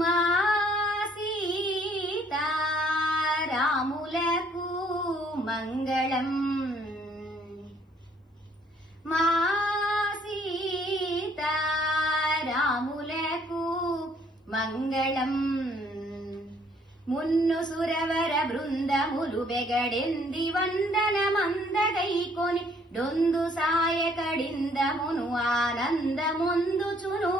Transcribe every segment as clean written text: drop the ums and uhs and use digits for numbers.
మా సీతారాములకు మంగళం. మా సీతారాములకు మంగళం. మున్ను సురవర బృందములు బెగడెంది వందనమందగైకొని డొందు సాయకడిందమును ఆనందమొందుచును.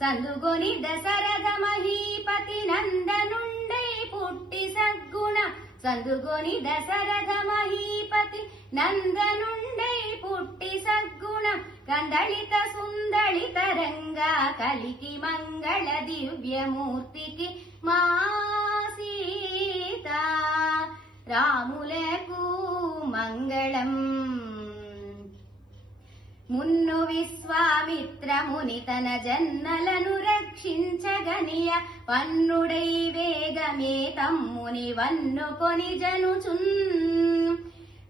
సందుగొని దశరథ మహీపతి నందనుండై పుట్టి సద్గుణ. సందుగొని దశరథ మహీపతి నందనుండై పుట్టి సద్గుణ. కందళిత సుందళిత రంగా కలికి మంగళ దివ్యమూర్తికి మా సీతారాములకు మంగళం. మున్ను విశ్వామిత్రముని తన జన్నలను రక్షించగనియ పన్నుడై వేగమే తమ్ముని వన్నుకొని జనుచున్.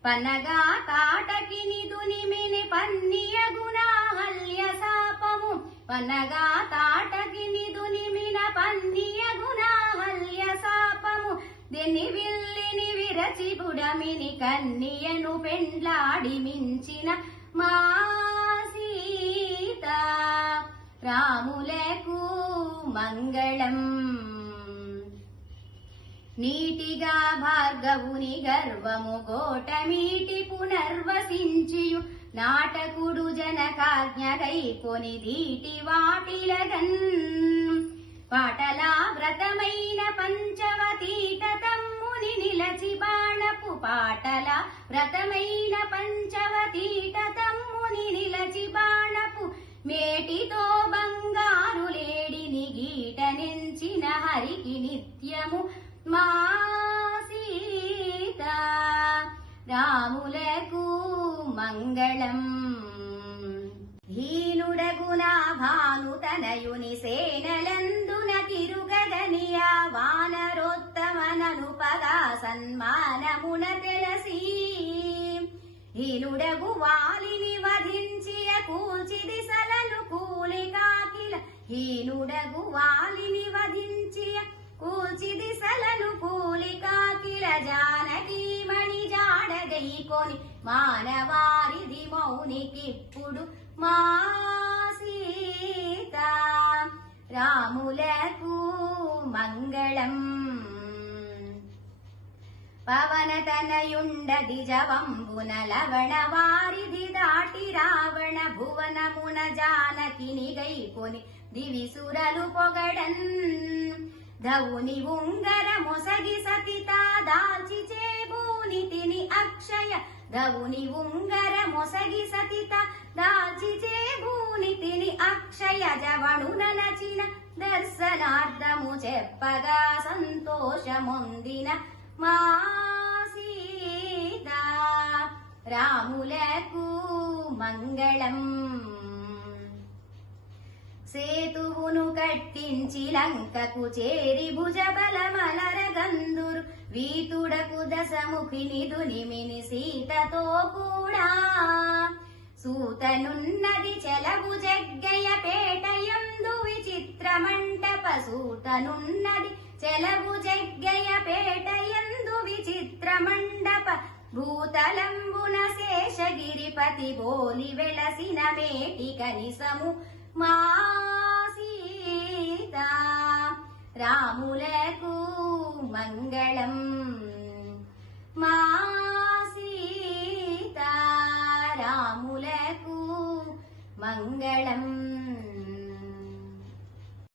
పనగా తాటకి నిదునిమిని పన్నియగుణాహల్య శాపము. పనగా తాటకి నిదునిమిన పన్నియగుణాహల్య శాపము. దెని విల్లిని విరచి బుడమిని కన్నియను పెండ్లాడి మించిన మా సీతారాములకు మంగళం. నీటిగా భార్గవుని గర్వము గోటమీటి పునర్వసించియు నాటకుడు జనకాజ్ఞకై కొని దీటి వాటిలగన్. పాటలా వ్రతమైన పంచవతీట తమ్ముని నిలచి బాణపు. పాటల వ్రతమైన పంచవతీట తమ్ముని నిలచి బాణపు. మేటితో బంగారు లేడిని గీట నెంచిన హరికి నిత్యము మా సీతారాములకు మంగళం. హీనుడగున భాను తనయుని సేనలందున తిరుగగనియ వానరోత్తమననుపగా సన్మానమున తెలసి. హీనుడగు వాలిని వధించియ కూల్చి దిశలను కూలి కాకిల. హీనుడగు వాలిని వధించియ కూల్చి దిశలను కూలి కాకిల. జానకీమణి జాడగైకొని మానవారిది మౌనికిప్పుడు మా సీతారాములకు మంగళం. పవనతనయుండ దిజవంబున లవణ వారిది దాటి రావణ భువనమున జానకిని గైకొని దివిసురలు పొగడన్. ధవుని ఉంగర మొసగి సతిత దాల్చి చేబూనితిని అక్షయ. ధవుని ఉంగర మొసగి సతిత దాల్చి చేబూనితిని అక్షయ. జవణున నచిన దర్శనార్థము చెప్పగా సంతోషమొందిన మా సీతారాములకు మంగళం. సేతువును కట్టించి లంకకు చేరి భుజబలమలరగందురు. వీతుడకు దశముఖి నిదునిమిని సీతతో కూడా. సూతనున్నది చెలవు జగ్గయ పేటయందు విచిత్ర మంటప. సూతనున్నది చెలవు జగ్గయ పేటయందు విచిత్ర మండప. భూతలంబున శేషగిరిపతి బోలి వెలసిన మేటి కనిసము మా సీతారాములకు మంగళం. మా సీతారాములకు మంగళం.